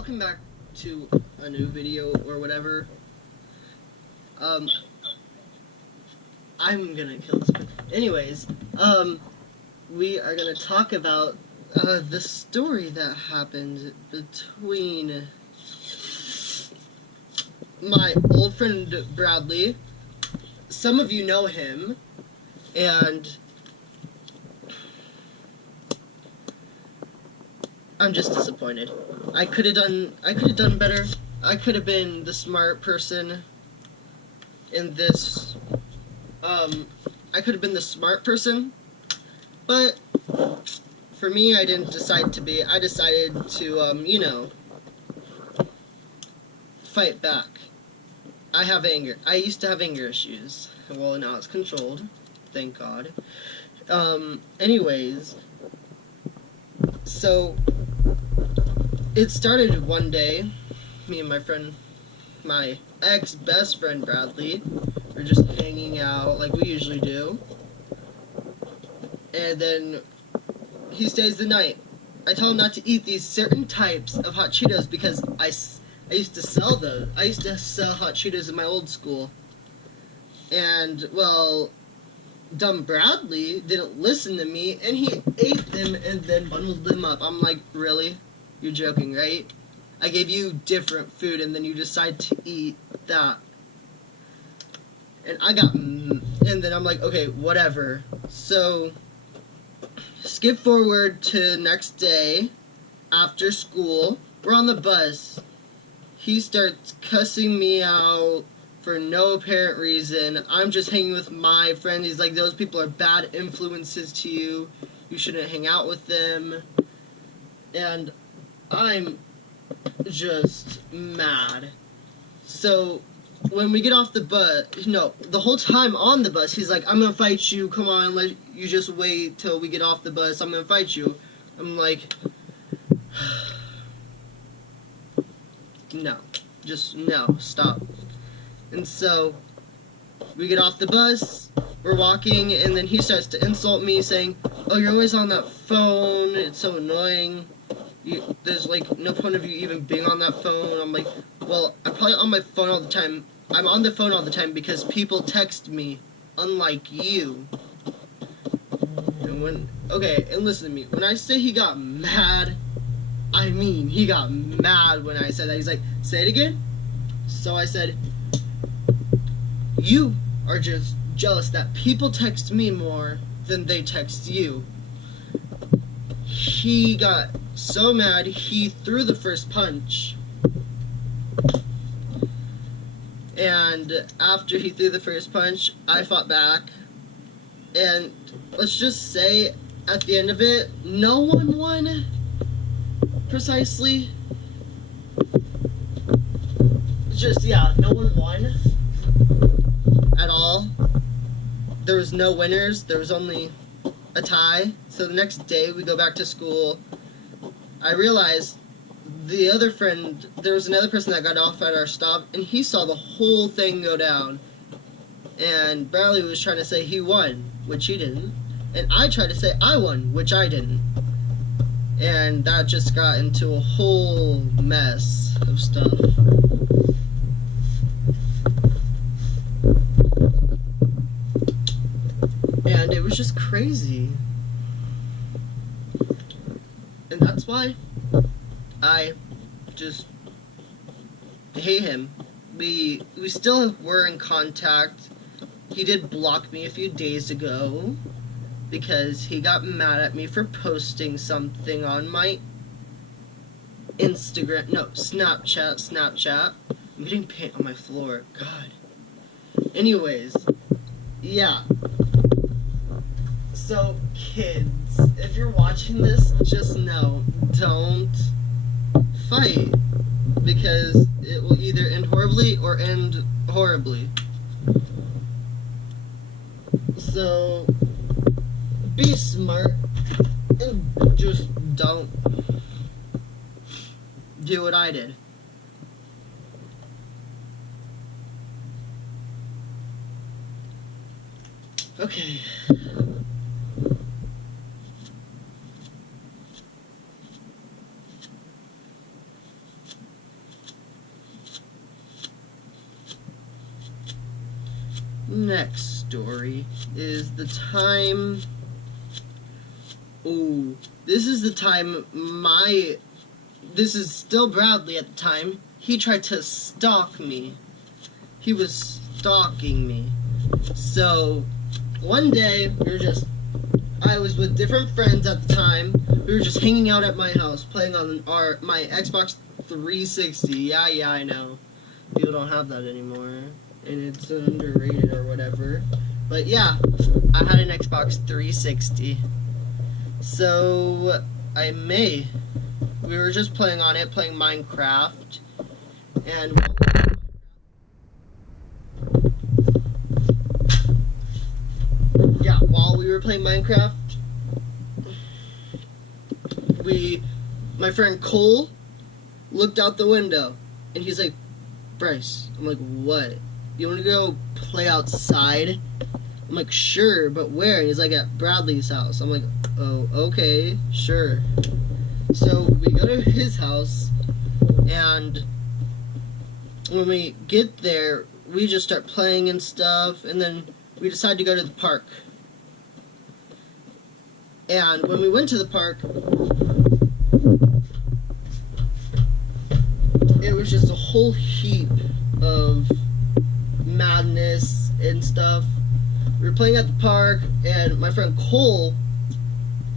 welcome back to a new video or whatever. I'm gonna kill this one. Anyways, we are gonna talk about the story that happened between my old friend Bradley. Some of you know him, and I'm just disappointed. I could have done better. I could have been the smart person in this. I could have been the smart person, but for me, I didn't decide to be. I decided to, fight back. I have anger. I used to have anger issues. Well, now it's controlled. Thank God. Anyways, so it started one day. Me and my friend, my ex-best friend Bradley, were just hanging out like we usually do. And then he stays the night. I tell him not to eat these certain types of hot Cheetos because I used to sell those. I used to sell hot Cheetos in my old school. And, well, dumb Bradley didn't listen to me, and he ate them and then bundled them up. I'm like, really? You're joking, right? I gave you different food, and then you decide to eat that. And then I'm like, okay, whatever. So, skip forward to next day, after school. We're on the bus. He starts cussing me out for no apparent reason. I'm just hanging with my friends. He's like, those people are bad influences to you. You shouldn't hang out with them. And I'm just mad. So when we get off the bus, no, the whole time on the bus, he's like, I'm gonna fight you. Come on, let you just wait till we get off the bus. I'm gonna fight you. I'm like, no, just no, stop. And so we get off the bus, we're walking, and then he starts to insult me, saying, oh, you're always on that phone, it's so annoying. There's like no point of you even being on that phone. I'm like, well, I'm probably on my phone all the time. I'm on the phone all the time because people text me, unlike you. And and listen to me. When I say he got mad, I mean he got mad when I said that. He's like, say it again? So I said, you are just jealous that people text me more than they text you. He got so mad, he threw the first punch. And after he threw the first punch, I fought back. And let's just say, at the end of it, no one won. Precisely. No one won. At all. There was no winners. There was only a tie. So the next day we go back to school. I realized the other friend, there was another person that got off at our stop, and he saw the whole thing go down. And Bradley was trying to say he won, which he didn't. And I tried to say I won, which I didn't. And that just got into a whole mess of stuff. And it was just crazy. And that's why I just hate him. We still were in contact. He did block me a few days ago because he got mad at me for posting something on my Snapchat. I'm getting paint on my floor. God. Anyways, yeah. So, kids, if you're watching this, just know, don't fight, because it will either end horribly or end horribly. So, be smart, and just don't do what I did. Okay. next story is the time... Oh, this is the time this is still Bradley at the time. He tried to stalk me. He was stalking me. So, one day, I was with different friends at the time. We were just hanging out at my house, playing on my Xbox 360. Yeah, I know. People don't have that anymore. And it's underrated or whatever. But yeah, I had an Xbox 360. So, we were just playing on it, playing Minecraft. And while we were playing Minecraft, my friend Cole looked out the window, and he's like, Bryce, I'm like, what? You want to go play outside? I'm like, sure, but where? And he's like, at Bradley's house. I'm like, oh, okay, sure. So we go to his house, and when we get there, we just start playing and stuff, and then we decide to go to the park. And when we went to the park, it was just a whole heap of madness and stuff. We were playing at the park, and my friend Cole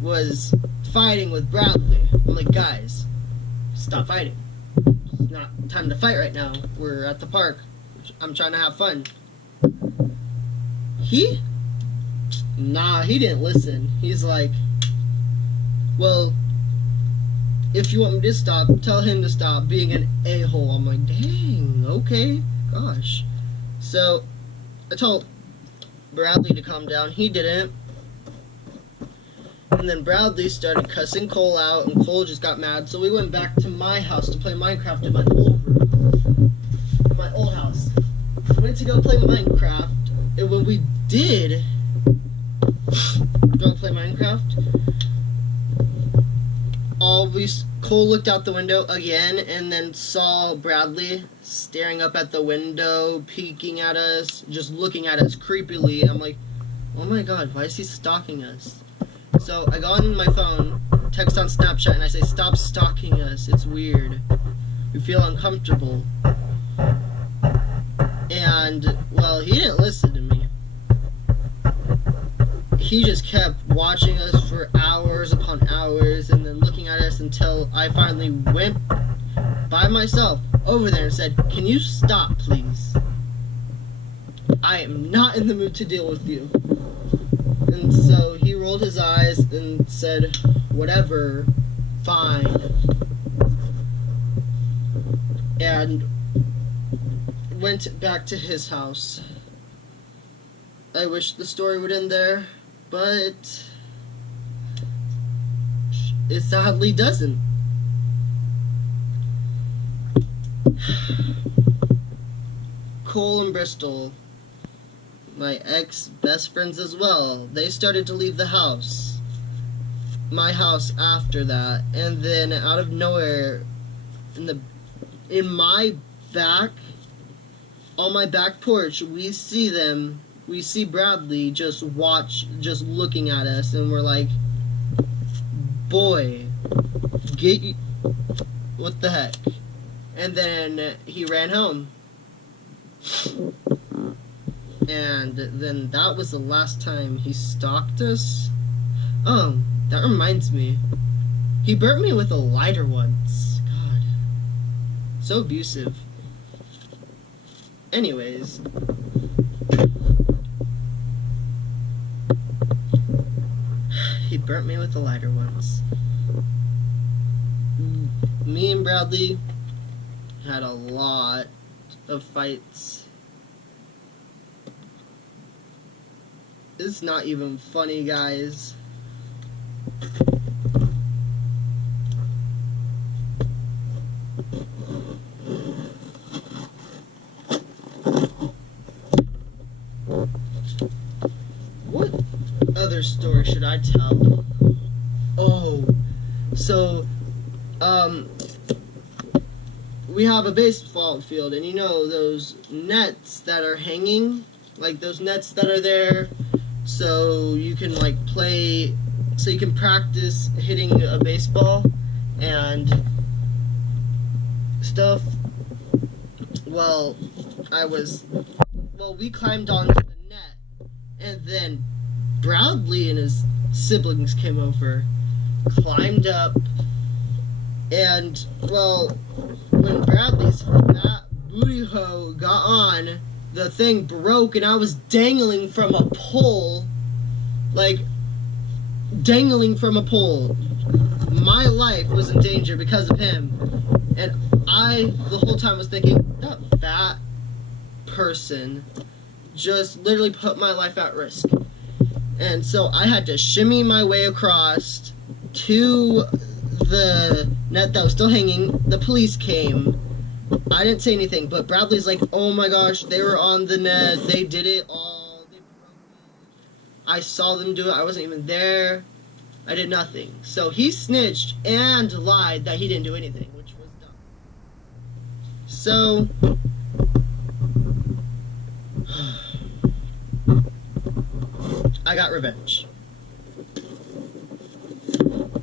was fighting with Bradley. I'm like, guys, stop fighting. It's not time to fight right now. We're at the park. I'm trying to have fun. He didn't listen. He's like, well, if you want me to stop, tell him to stop being an a-hole. I'm like, dang, okay, gosh. So, I told Bradley to calm down. He didn't. And then Bradley started cussing Cole out, and Cole just got mad. So we went back to my house to play Minecraft in my old room. In my old house. We went to go play Minecraft, and when we did go play Minecraft, Cole looked out the window again, and then saw Bradley staring up at the window, peeking at us, just looking at us creepily. I'm like, oh my god, why is he stalking us? So I go on my phone, text on Snapchat, and I say, stop stalking us, it's weird. We feel uncomfortable. And, well, he didn't listen to me. He just kept watching us for hours upon hours, and then looking at us until I finally went by myself over there and said, can you stop, please? I am not in the mood to deal with you. And so he rolled his eyes and said, whatever, fine. And went back to his house. I wish the story would end there, but it sadly doesn't. Cole and Bristol, my ex-best friends as well, they started to leave the house. My house after that. And then out of nowhere, in my back, on my back porch, we see Bradley just looking at us, and we're like, boy, what the heck? And then he ran home. And then that was the last time he stalked us. Oh, that reminds me. He burnt me with a lighter once. God. So abusive. Anyways. He burnt me with a lighter once. Me and Bradley had a lot of fights. It's not even funny, guys. What other story should I tell? Oh, so, we have a baseball field, and you know those nets that are hanging like those nets that are there, so you can like play, so you can practice hitting a baseball and stuff. Well, we climbed onto the net, and then Bradley and his siblings came over, climbed up, and, well, when Bradley's fat booty hole got on, the thing broke, and I was dangling from a pole, like, dangling from a pole. My life was in danger because of him, and I, the whole time, was thinking, that fat person just literally put my life at risk. And so I had to shimmy my way across to the net that was still hanging. The police came. I didn't say anything, but Bradley's like, oh my gosh, they were on the net. They did it all. They broke it. I saw them do it. I wasn't even there. I did nothing. So he snitched and lied that he didn't do anything, which was dumb. So I got revenge.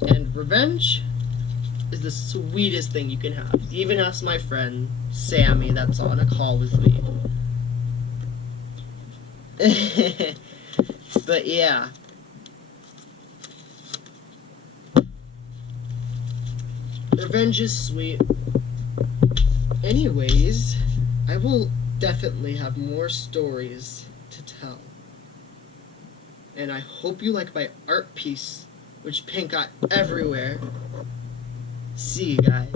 And revenge is the sweetest thing you can have. Even ask my friend Sammy that's on a call with me. But yeah. Revenge is sweet. Anyways, I will definitely have more stories to tell. And I hope you like my art piece, which paint got everywhere. See you guys.